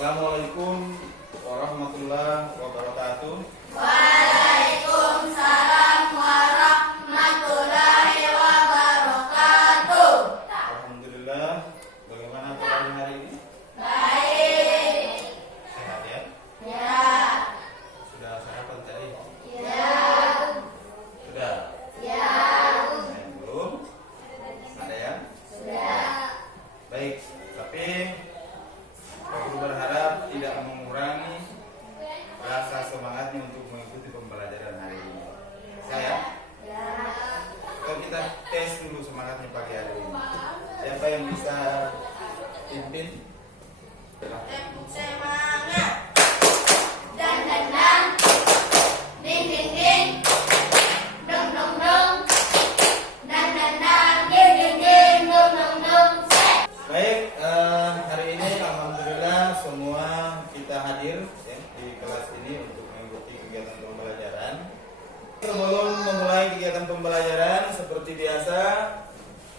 Assalamualaikum warahmatullahi wabarakatuh. Waalaikumsalam warahmatullahi wabarakatuh. Alhamdulillah. Bagaimana kabarnya hari ini? Baik. Sehat ya? Ya. Sudah sarapan tadi? Ya. Sudah? Ya. Belum? Ada ya? Sudah. Baik, tapi aku berharap tidak mengurangi rasa semangatnya untuk mengikuti pembelajaran hari ini. Saya? Ya. Kalau kita tes dulu semangatnya pagi hari ini. Siapa yang bisa pimpin? Semangat. Dan dan dan. Ding ding ding. Dong dong dong. Dan dan dan. Ding ding ding. Dong dong dong. Baik, hari ini alhamdulillah semua kita hadir ya, di kelas ini untuk mengikuti kegiatan pembelajaran. Sebelum memulai kegiatan pembelajaran seperti biasa,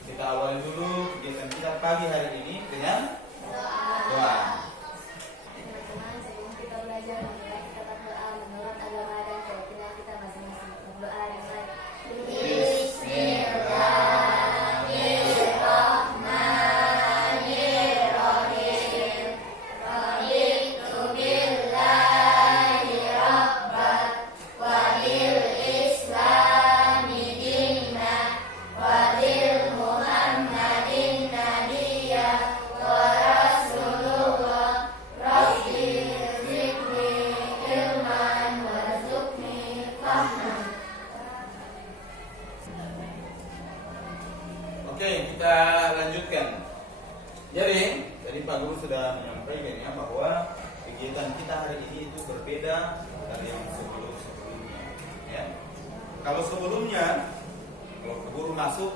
kita awali dulu kegiatan kita pagi hari ini dengan doa. Teman-teman, sebelum kita belajar mengenai kita berdoa menurut agama dan keyakinan kita masing-masing. Berdoa yang baik. Bismillahirrahmanirrahim. Raditu billahi rabban wa bil islami dinan wa bil muhammadin nabiyyan wa rasulullah. Rabbi zidni ilman warzuqni fahman. Oke, kita lanjutkan. Jadi tadi Pak Guru sudah menyampaikan ya bahwa kegiatan kita hari ini itu berbeda dari yang sebelumnya. Ya. Kalau sebelumnya, kalau Pak Guru masuk,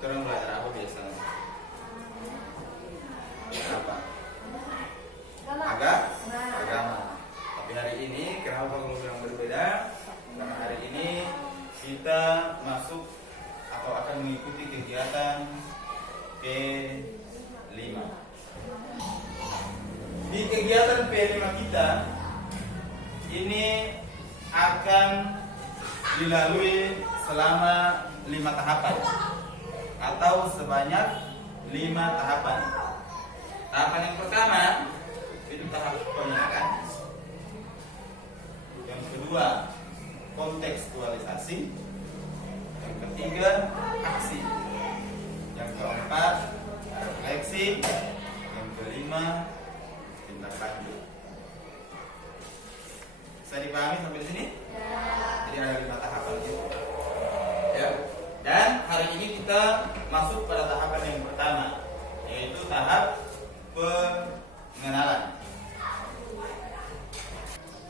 kita orang belajar apa biasanya? Apa? Agama. Tapi hari ini kenapa Pak Guru bilang berbeda? Karena hari ini kita masuk atau akan mengikuti kegiatan P5. Di kegiatan P5 kita ini akan dilalui selama 5 tahapan atau sebanyak 5 tahapan. Tahapan yang pertama itu tahap pengenalan. Yang kedua kontekstualisasi. Yang ketiga aksi. Yang keempat refleksi. Yang kelima tindak lanjut. Bisa dipahami sampai di sini? Jadi ada 5 tahapan itu. Ya. Dan hari ini kita masuk pada tahapan yang pertama, yaitu tahap pengenalan.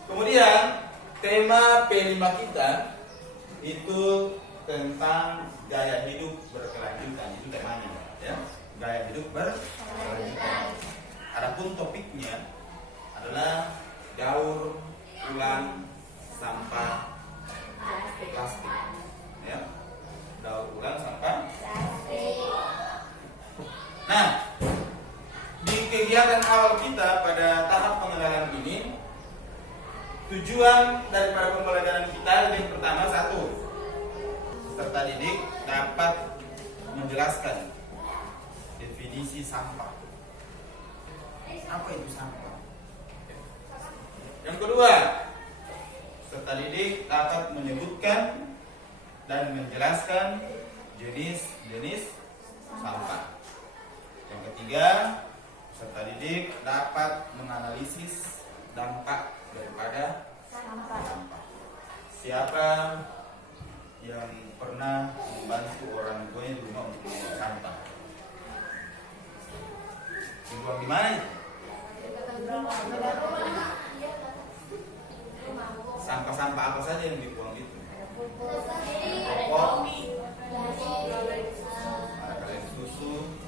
Kemudian tema P5 kita itu tentang gaya hidup berkelanjutan. Itu temanya ya. Gaya hidup berkelanjutan. Adapun topiknya adalah daur ulang sampah plastik. Ya. Daur ulang sampah plastik. Nah, di kegiatan awal kita pada tahap pengenalan ini, tujuan daripada pembelajaran kita yang pertama satu, peserta didik dapat menjelaskan definisi sampah. Apa itu sampah? Yang kedua, peserta didik dapat menyebutkan dan menjelaskan jenis-jenis sampah. Yang ketiga, peserta didik dapat menganalisis dampak daripada sampah. Siapa yang pernah membantu orang tuanya di rumah untuk membuang sampah? Dibuang di mana itu? Sampah-sampah apa saja yang dibuang itu? Rokok, ada kaleng susu,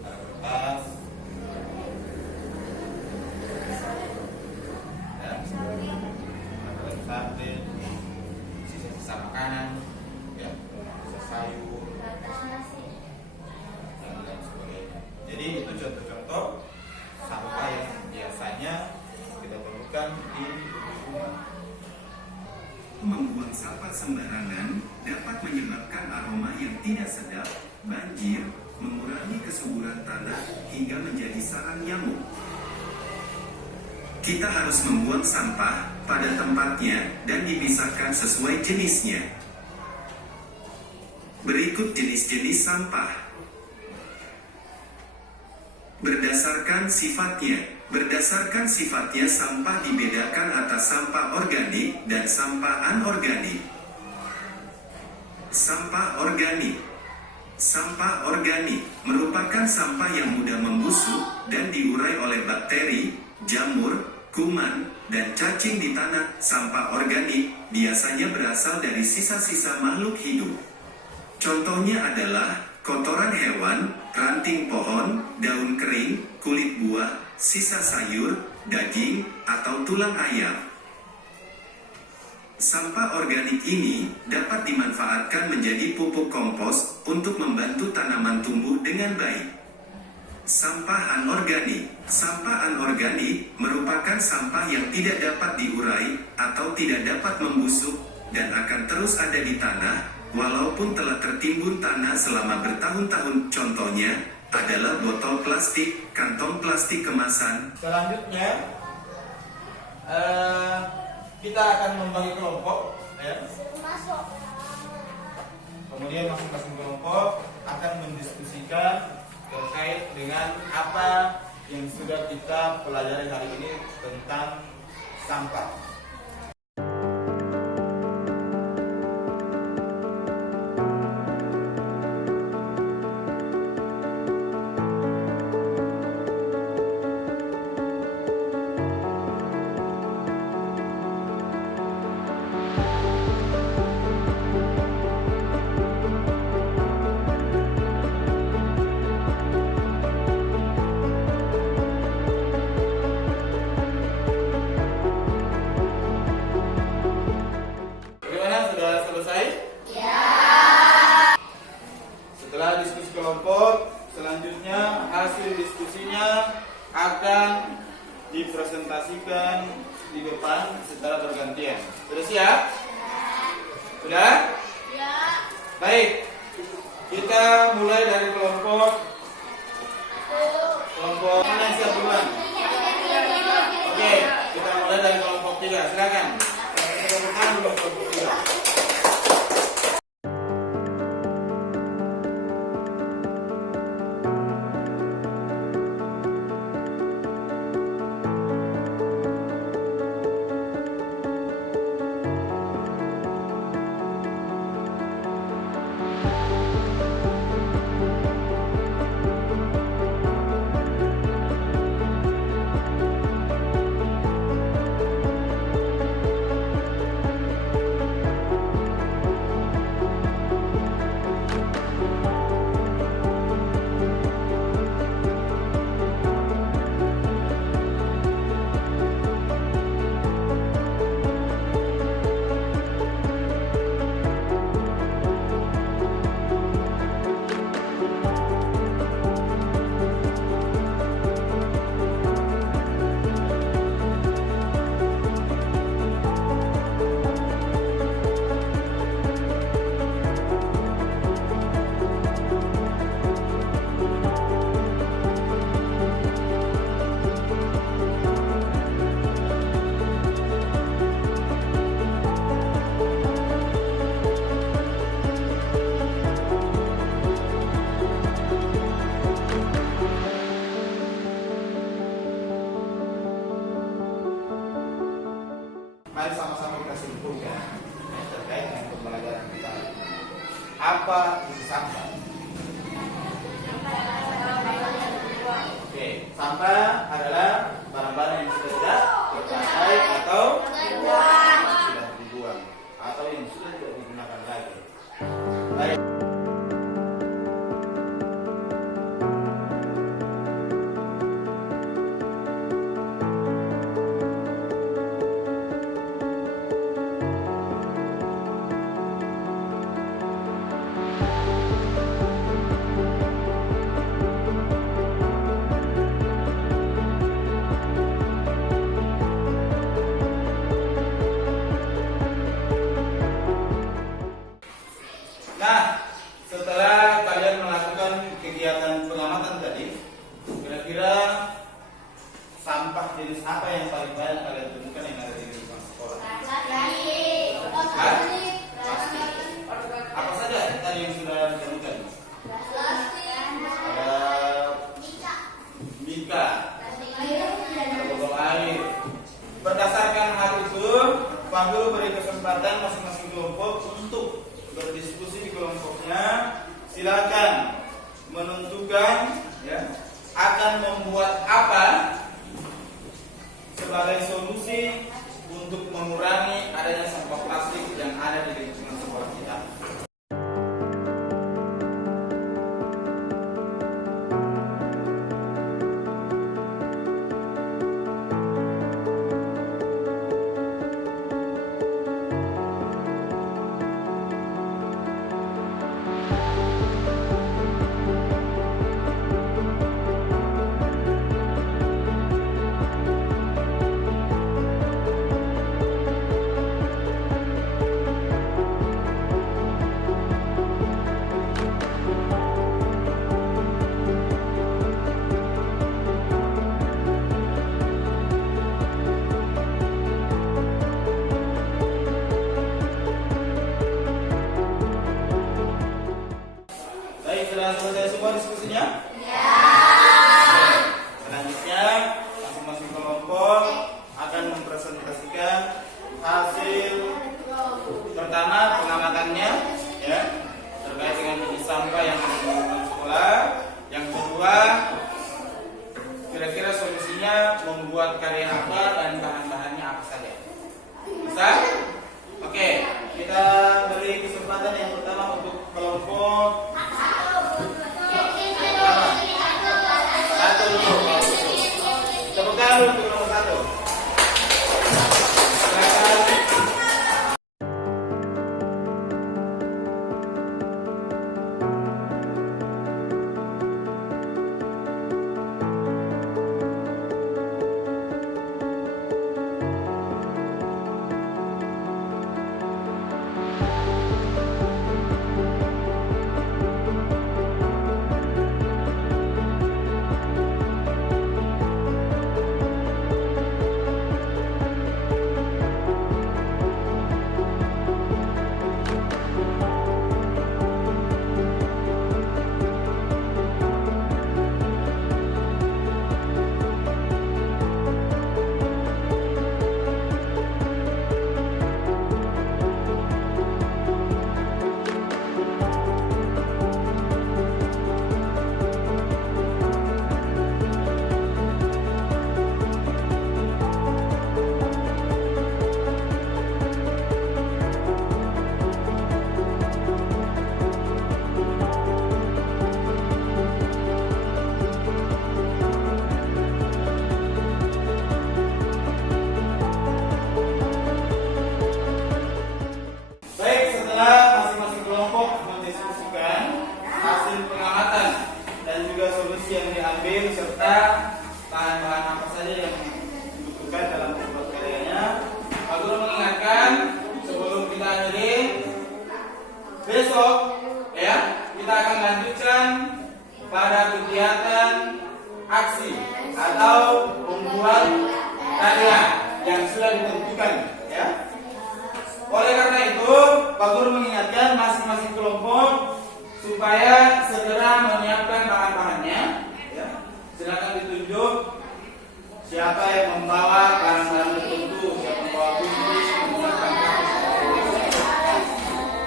ada kertas, ya, ada kaleng sate, sisa-sisa makanan, ya, sisa sayur, dan lain sebagainya. Jadi itu contoh-contoh sembarangan dapat menyebabkan aroma yang tidak sedap, banjir, mengurangi kesuburan tanah, hingga menjadi sarang nyamuk. Kita harus membuang sampah pada tempatnya dan dipisahkan sesuai jenisnya. Berikut jenis-jenis sampah. Berdasarkan sifatnya. Berdasarkan sifatnya sampah dibedakan atas sampah organik dan sampah anorganik. Sampah organik. Sampah organik merupakan sampah yang mudah membusuk dan diurai oleh bakteri, jamur, kuman, dan cacing di tanah. Sampah organik biasanya berasal dari sisa-sisa makhluk hidup. Contohnya adalah kotoran hewan, ranting pohon, daun kering, kulit buah, sisa sayur, daging, atau tulang ayam. Sampah organik ini dapat dimanfaatkan menjadi pupuk kompos untuk membantu tanaman tumbuh dengan baik. Sampah anorganik. Sampah anorganik merupakan sampah yang tidak dapat diurai atau tidak dapat membusuk dan akan terus ada di tanah walaupun telah tertimbun tanah selama bertahun-tahun. Contohnya adalah botol plastik, kantong plastik kemasan. Selanjutnya kita akan membagi kelompok, ya. Kemudian masing-masing kelompok akan mendiskusikan terkait dengan apa yang sudah kita pelajari hari ini tentang sampah. Selanjutnya hasil diskusinya akan dipresentasikan di depan secara bergantian. Sudah siap? Sudah? Ya. Baik. Kita mulai dari kelompok mana yang siap duluan? Oke, kita mulai dari kelompok 3. Silakan. Tepuk tangan dulu kelompok 3. Mari sama-sama kita simpulkan terkait dengan pembelajaran kita. Apa itu sampah? Oke, sampah adalah barang-barang yang sudah tidak terpakai atau sudah dibuang atau yang sudah tidak digunakan lagi. Baik. jenis apa yang paling banyak kalian temukan yang ada di lingkungan sekolah? Apa saja tadi yang sudah ditemukan? Ada mika, botol air. Berdasarkan hal itu, Pak Guru beri kesempatan masing-masing kelompok untuk berdiskusi di kelompoknya. Silakan menentukan ya, akan membuat apa sebagai solusi untuk mengurangi adanya sampah plastik yang ada di lingkungan sekolah kita. Sudah selesai semua diskusinya? Ya. Selanjutnya, masing-masing kelompok akan mempresentasikan hasil pertama pengamatannya, ya, terkait dengan jenis sampah yang ada di lingkungan sekolah. Yang kedua, kira-kira solusinya membuat karya apa dan bahan-bahannya apa saja. Bisa? Oke, kita beri kesempatan yang pertama untuk kelompok satu dulu. Tepuk tangan untuk kelompok satu. Yang diambil serta bahan-bahan apa saja yang dibutuhkan dalam membuat karyanya. Pak Guru mengingatkan sebelum kita akhiri, besok ya kita akan lanjutkan pada kegiatan aksi atau membuat karya yang sudah ditentukan ya. Oleh karena itu, Pak Guru mengingatkan masing-masing kelompok supaya segera menyiapkan bahan-bahannya. Ya. Silakan ditunjuk siapa yang membawa barang-barang tertentu, siapa membawa buku,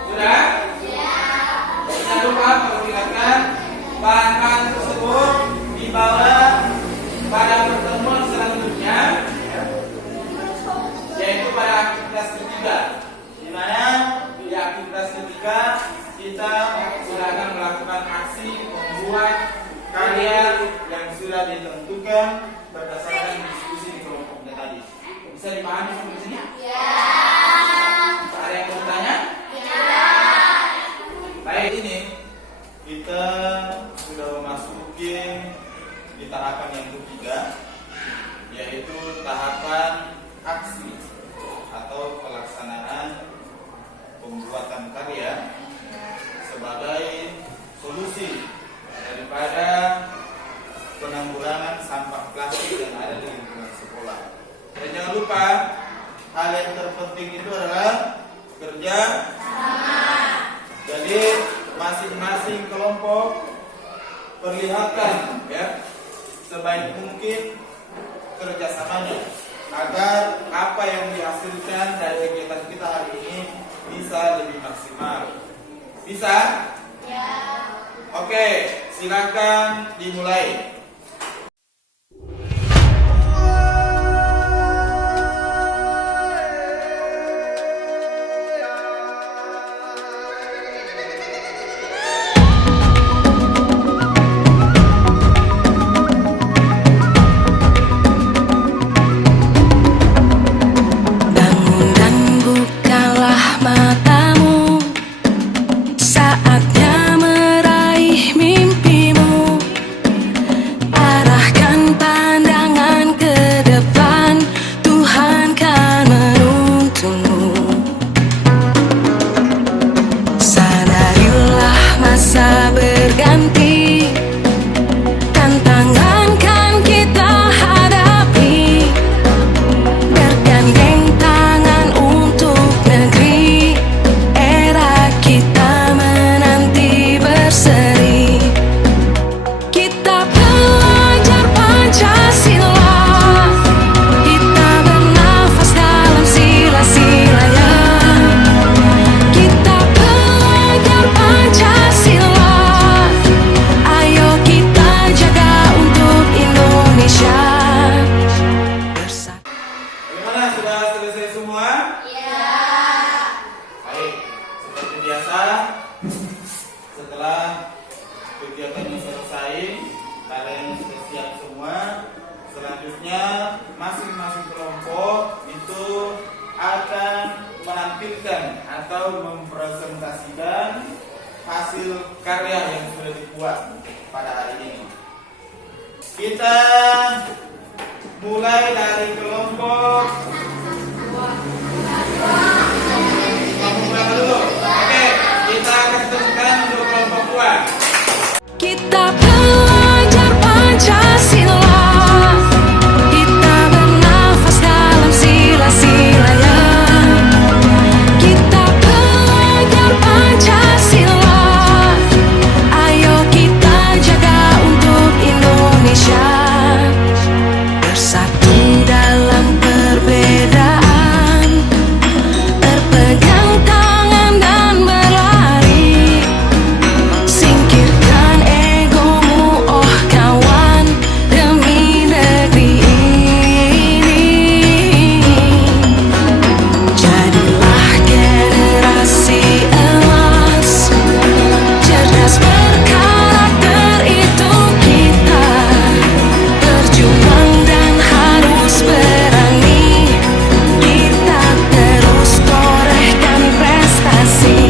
sudah? Jangan lupa mengingatkan bahan-bahan tersebut dibawa pada pertemuan selanjutnya, ya. Yaitu pada aktivitas ketiga, di mana di aktivitas ketiga kita silakan melakukan aksi membuat karya yang sudah ditentukan berdasarkan diskusi di kelompoknya tadi. Bisa dipahami sampai sini? Ya. Ada yang mau bertanya? Ya. Baik, ini kita sudah memasuki di tahapan yang ketiga, yaitu tahapan aksi atau pelaksanaan pembuatan karya sebagai solusi daripada penanggulangan sampah plastik yang ada di lingkungan sekolah. lupa hal yang terpenting itu adalah kerja sama. Jadi masing-masing kelompok perlihatkan ya sebaik mungkin kerjasamanya agar apa yang dihasilkan dari kegiatan kita hari ini bisa lebih maksimal. Bisa? Ya. Oke, silakan dimulai. Setelah kegiatannya selesai, kalian sudah siap semua. Selanjutnya masing-masing kelompok itu akan menampilkan atau mempresentasikan hasil karya yang sudah dibuat pada hari ini. Kita mulai dari kelompok dulu. Oke, kita akan teruskan untuk kelompok buah. Kita belajar Pancasila, kita bernafas dalam sila-silanya. Kita belajar Pancasila, ayo kita jaga untuk Indonesia. Bersatu dalam perbedaan, berpegang tangan dan berlari. Singkirkan egomu, oh kawan, demi negeri ini. Jadilah generasi emas, cerdas berkarakter itu kita. Berjuang dan harus berani, kita terus torehkan prestasi.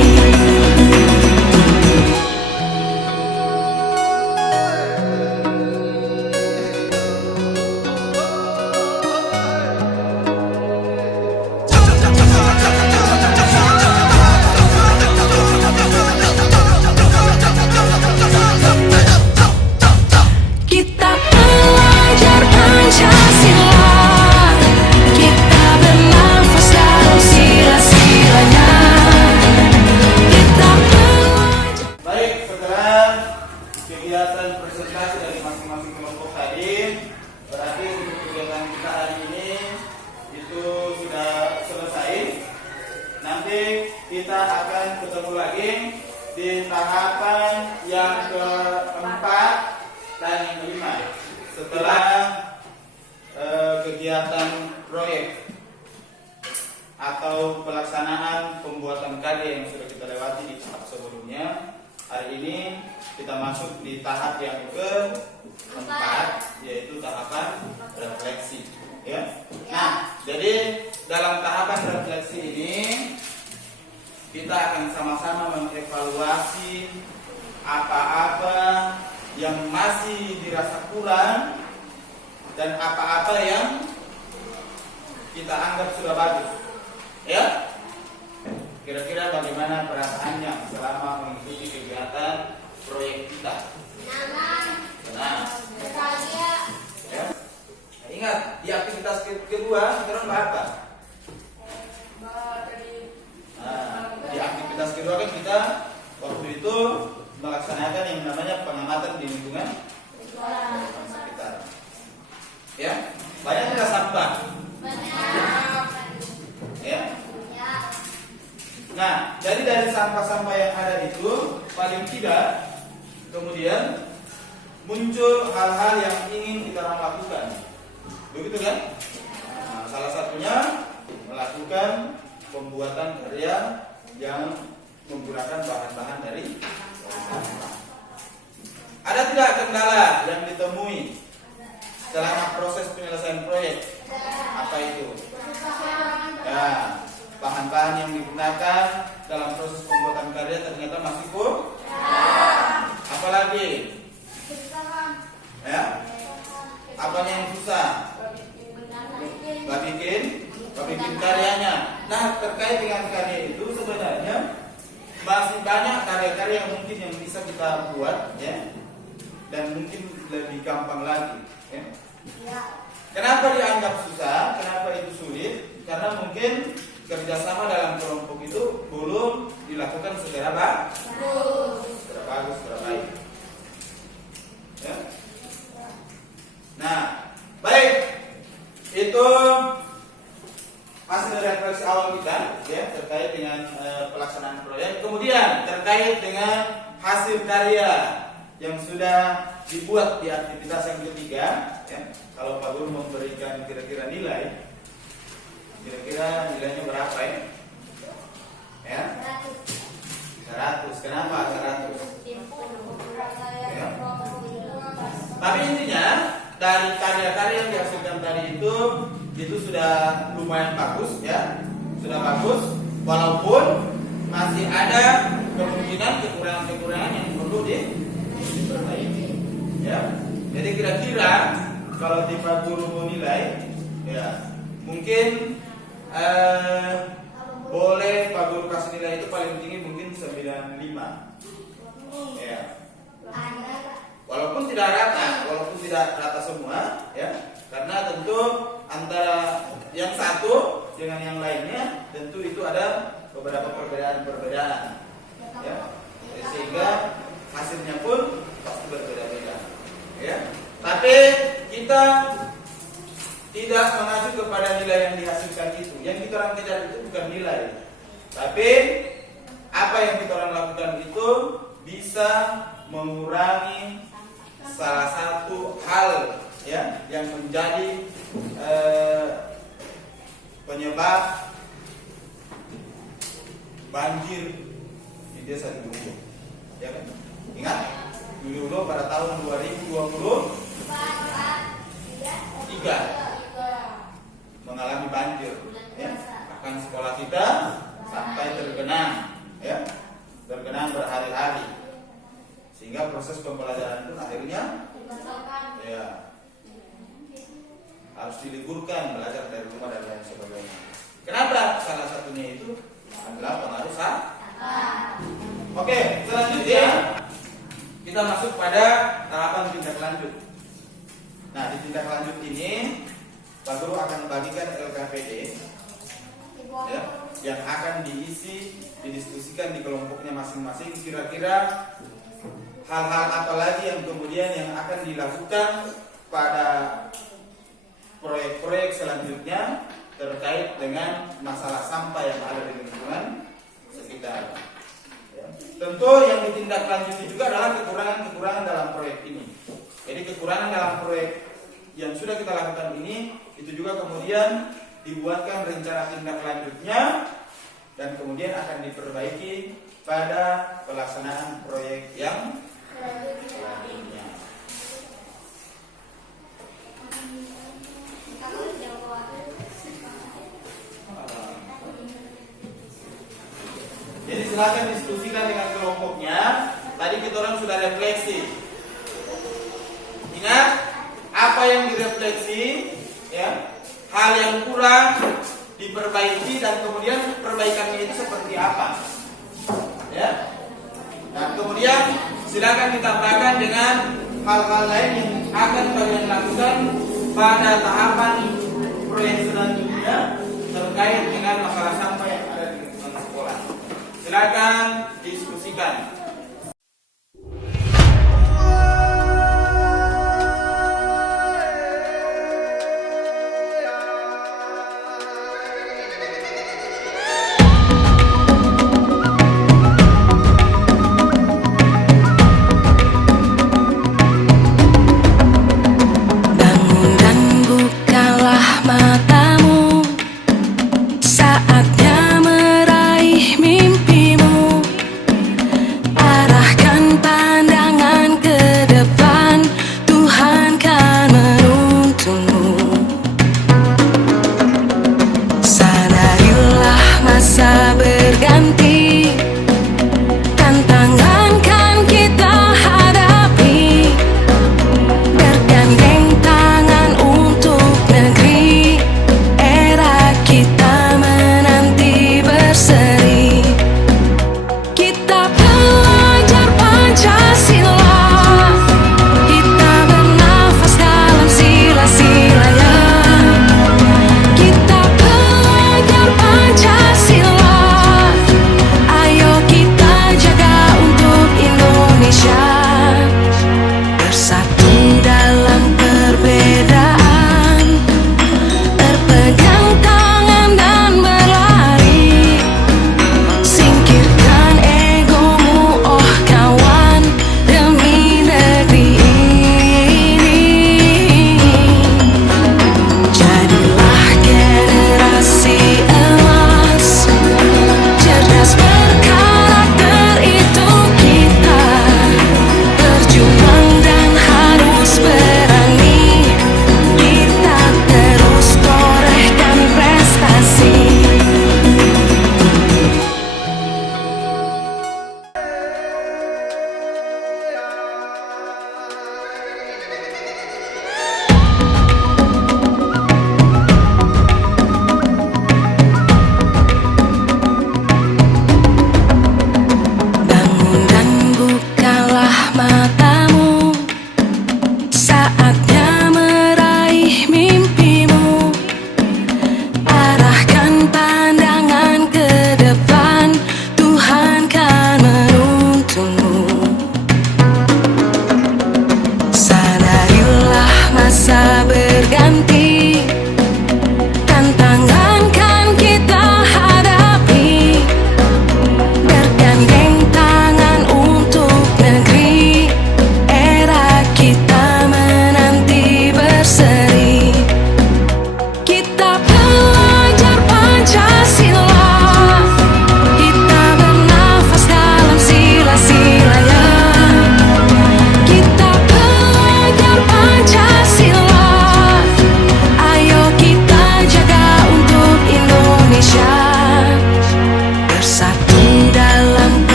Kita belajar Pancasila, kita bernafas dalam sila-silanya. Kita belajar. Baik, setelah kegiatan presentasi dari masing-masing kelompok tadi, berarti untuk kegiatan kita hari ini itu sudah selesai. Nanti kita akan ketemu lagi di tahapan yang keempat dan yang kelima. Setelah kegiatan proyek atau pelaksanaan pembuatan karya yang sudah kita lewati di tahap sebelumnya, hari ini kita masuk di tahap yang keempat, yaitu tahapan refleksi. Ya. Nah, jadi dalam tahapan refleksi ini kita akan sama-sama mengevaluasi apa-apa yang masih dirasa kurang dan apa-apa yang kita anggap sudah bagus. Ya? Kira-kira bagaimana perasaannya selama mengikuti kegiatan proyek kita? Nyaman, bahagia. Ya? Nah, ingat, di aktivitas kedua kita bahas sampah-sampah yang ada itu paling tidak kemudian muncul hal-hal yang ingin kita lakukan. Begitu kan? Nah, salah satunya melakukan pembuatan karya yang menggunakan bahan-bahan dari sampah. Ada tidak kendala yang ditemui selama proses penyelesaian proyek? Apa itu? Ya, bahan-bahan yang digunakan dalam proses pembuatan karya ternyata masih kurang. Apalagi? Ya, apanya yang susah? Gak bikin karyanya. Nah, terkait dengan karya itu sebenarnya masih banyak karya-karya yang mungkin yang bisa kita buat, ya, dan mungkin lebih gampang lagi. Ya. Kenapa dianggap susah? Kenapa itu sulit? Karena mungkin kerjasama dalam kelompok itu belum dilakukan secara bagus, secara baik. Ya. Nah, baik, itu hasil refleksi awal kita, ya, terkait dengan pelaksanaan proyek. Kemudian terkait dengan hasil karya yang sudah dibuat di aktivitas yang ketiga, ya. Kalau Pak Guru memberikan kira-kira nilai, kira-kira nilainya berapa ya? Ya? 100. Kenapa 100? Ya. Tapi intinya dari karya-karya yang dihasilkan tadi itu sudah lumayan bagus, ya, sudah bagus, walaupun masih ada kemungkinan kekurangan-kekurangan yang perlu diperbaiki, ya. Jadi kira-kira kalau di Pak Guru mau nilai, ya, mungkin boleh Pak Guru kasih nilai itu paling tinggi mungkin 95, ya. Walaupun tidak rata semua, ya, karena tentu antara yang satu dengan yang lainnya tentu itu ada beberapa perbedaan, ya, sehingga hasilnya pun pasti berbeda-beda, ya. Tapi kita tidak mengacu kepada nilai yang dihasilkan itu. Yang kita orang kejar itu bukan nilai, tapi apa yang kita orang lakukan itu bisa mengurangi salah satu hal, ya, yang menjadi penyebab banjir di desa dulu, ya kan? Ingat dulu pada tahun 2023 mengalami banjir, ya, bahkan sekolah kita sampai tergenang, ya, tergenang berhari-hari, sehingga proses pembelajaran pun akhirnya, ya, harus diliburkan, belajar dari rumah dan lain sebagainya. Kenapa? Salah satunya itu adalah pengaruh sampah. Oke, selanjutnya kita masuk pada tahapan tindak lanjut. Nah, di tindak lanjut ini Pak Guru akan membagikan LKPD, ya, yang akan didiskusikan di kelompoknya masing-masing. Kira-kira hal-hal apa lagi yang kemudian yang akan dilakukan pada proyek-proyek selanjutnya terkait dengan masalah sampah yang ada di lingkungan sekitar. Ya. Tentu yang ditindaklanjuti juga adalah kekurangan-kekurangan dalam proyek ini. Jadi kekurangan dalam proyek yang sudah kita lakukan ini itu juga kemudian dibuatkan rencana tindak lanjutnya dan kemudian akan diperbaiki pada pelaksanaan proyek yang selanjutnya. Jadi silakan diskusikan dengan kelompoknya. Tadi kita orang sudah refleksi. Ingat apa yang direfleksi, ya, hal yang kurang diperbaiki dan kemudian perbaikannya itu seperti apa, ya. Nah, kemudian silakan ditambahkan dengan hal-hal lain yang akan kalian lakukan pada tahapan proyek selanjutnya terkait dengan masalah sampah yang ada di lingkungan sekolah. Silakan diskusikan.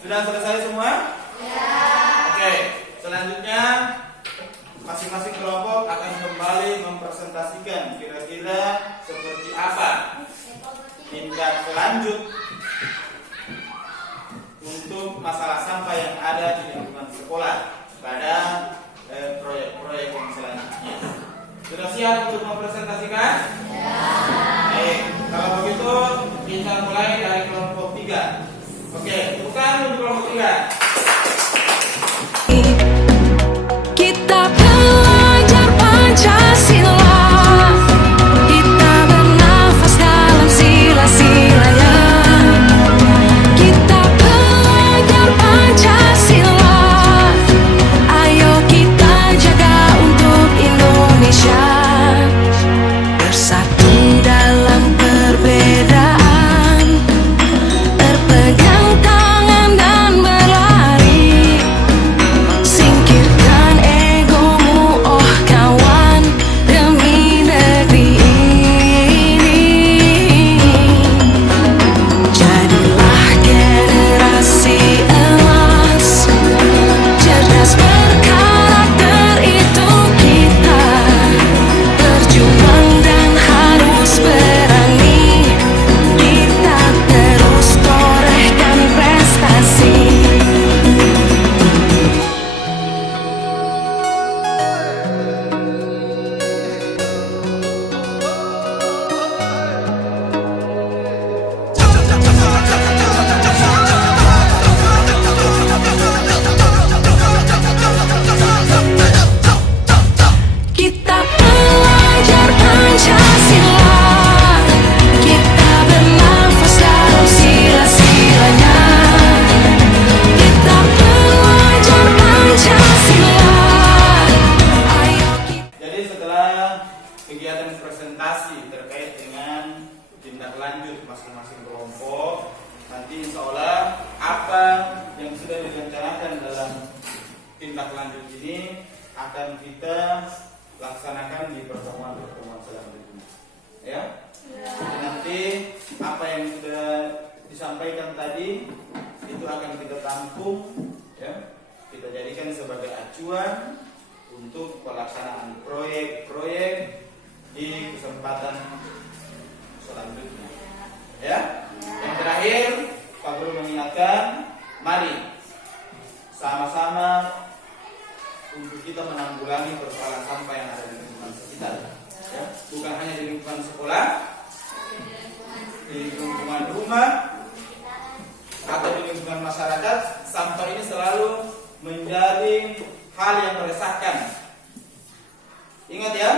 Sudah selesai semua? Ya. Oke, selanjutnya masing-masing kelompok akan kembali mempresentasikan kira-kira seperti apa tindak lanjut untuk masalah sampah yang ada di lingkungan sekolah pada proyek-proyek yang selanjutnya. Sudah siap untuk mempresentasikan? Ya. Baik, kalau begitu kita mulai dari kelompok 3. Oke, bukan untuk kelompok 3. Kita belajar Pancasila, kita bernafas dalam sila-silanya. Kita belajar Pancasila, ayo kita jaga untuk Indonesia. Bersatu dalam perbedaan, berpegang tangan dan berlari. Singkirkan egomu, oh kawan, demi negeri ini. Jadilah generasi emas, cerdas berkarakter, itu kita. Berjuang dan harus berani, kita terus torehkan prestasi. Kita belajar Pancasila, kita bernafas dalam sila-silanya. Kita belajar Pancasila, ayo kita. Jadi setelah kegiatan presentasi terkait dengan tindak lanjut masing-masing kelompok, nanti insya Allah apa yang sudah direncanakan dalam tindak lanjut ini akan kita laksanakan di pertemuan-pertemuan selanjutnya. Ya? Jadi nanti apa yang sudah disampaikan tadi itu akan kita tampung, ya, kita jadikan sebagai acuan untuk pelaksanaan proyek-proyek di kesempatan selanjutnya. Ya? Yang terakhir, Pak Guru mengingatkan, mari sama-sama untuk kita menanggulangi persoalan sampah yang ada di lingkungan sekitar. Ya? Bukan hanya di lingkungan sekolah, di lingkungan rumah, atau di lingkungan masyarakat. Sampah ini selalu menjadi hal yang meresahkan. Ingat ya,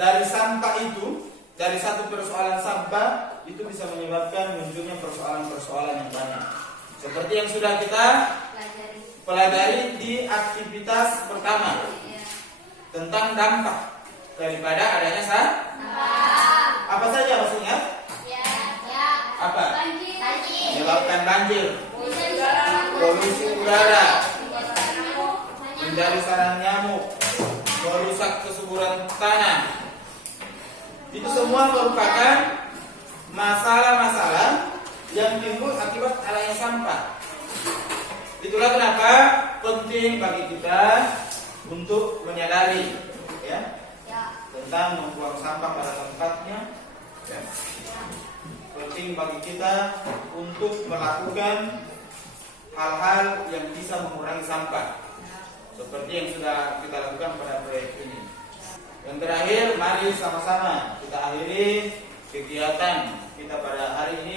dari sampah itu, dari satu persoalan sampah itu bisa menyebabkan munculnya persoalan-persoalan yang banyak. Seperti yang sudah kita pelajari di aktivitas pertama tentang dampak daripada adanya sampah. Apa saja maksudnya? Apa? Menyebabkan banjir, polusi udara, menjadi sarang nyamuk, merusak kesuburan tanah. Itu semua merupakan masalah-masalah yang timbul akibat adanya sampah. Itulah kenapa penting bagi kita untuk menyadari, ya, tentang membuang sampah pada tempatnya. Ya. Penting bagi kita untuk melakukan hal-hal yang bisa mengurangi sampah, seperti yang sudah kita lakukan pada proyek ini. Yang terakhir, mari sama-sama kita akhiri kegiatan kita pada hari ini